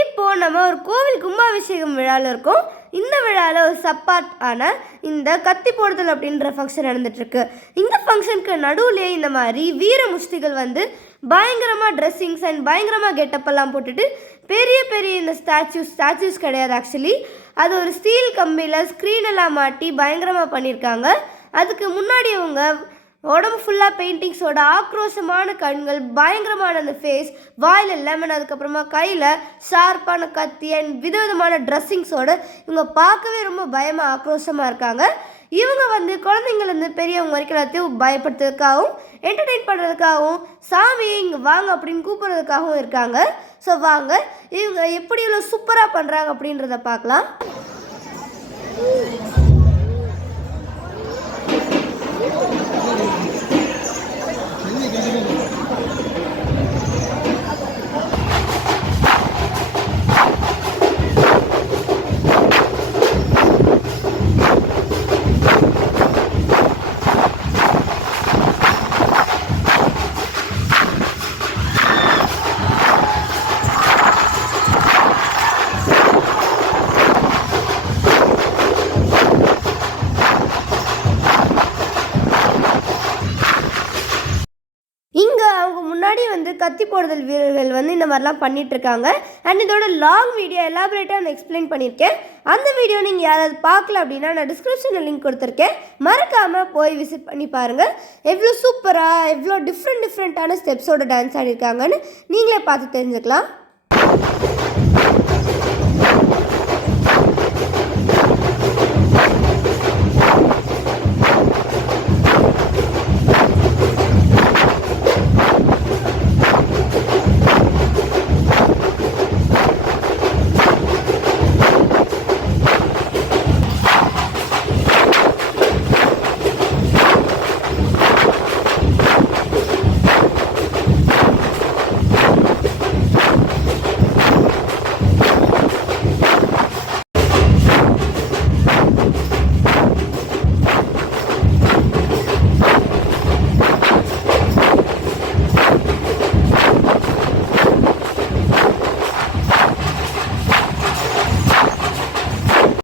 இப்போது நம்ம ஒரு கோவில் கும்பாபிஷேகம் விழாவில் இருக்கோம். இந்த விழாவில் ஒரு சப்பாட் ஆன இந்த கத்தி போடுதல் அப்படின்ற ஃபங்க்ஷன் நடந்துட்டுருக்கு. இந்த ஃபங்க்ஷனுக்கு நடுவுலேயே இந்த மாதிரி வீர முஷ்டிகள் வந்து பயங்கரமாக ட்ரெஸ்ஸிங்ஸ் அண்ட் பயங்கரமாக கெட்டப்பெல்லாம் போட்டுட்டு பெரிய பெரிய இந்த ஸ்டாச்சூஸ் கிடையாது, ஆக்சுவலி அது ஒரு ஸ்டீல் கம்பியில் ஸ்க்ரீனெல்லாம் மாட்டி பயங்கரமாக பண்ணியிருக்காங்க. அதுக்கு முன்னாடி அவங்க உடம்பு ஃபுல்லாக பெயிண்டிங்ஸோட ஆக்ரோஷமான கண்கள், பயங்கரமான அந்த ஃபேஸ், வாயில் லெமன், அதுக்கப்புறமா கையில் ஷார்ப்பான கத்தி அண்ட் விதவிதமான ட்ரெஸ்ஸிங்ஸோட இவங்க பார்க்கவே ரொம்ப பயமாக ஆக்ரோஷமாக இருக்காங்க. இவங்க வந்து குழந்தைங்கள்லேருந்து பெரியவங்க வரைக்கும் எல்லாத்தையும் பயப்படுத்துறதுக்காகவும் என்டர்டெயின் பண்ணுறதுக்காகவும் சாமியை இங்கே வாங்க அப்படின்னு கூப்பிட்றதுக்காகவும் இருக்காங்க. ஸோ வாங்க இவங்க எப்படி இவ்வளோ சூப்பராக பண்ணுறாங்க அப்படின்றத பார்க்கலாம். முன்னாடி வந்து கத்தி போடுதல் வீரர்கள் வந்து இந்த மாதிரிலாம் பண்ணிகிட்ருக்காங்க. அண்ட் இதோட லாங் வீடியோ எலாபரேட்டாக நான் எக்ஸ்பிளைன் பண்ணியிருக்கேன். அந்த வீடியோ நீங்கள் யாராவது பார்க்கல அப்படின்னா நான் டிஸ்கிரிப்ஷனில் லிங்க் கொடுத்துருக்கேன், மறக்காமல் போய் விசிட் பண்ணி பாருங்கள். எவ்வளோ சூப்பராக எவ்வளோ டிஃப்ரெண்ட்டான ஸ்டெப்ஸோட டான்ஸ் ஆடிருக்காங்கன்னு நீங்களே பார்த்து தெரிஞ்சுக்கலாம்.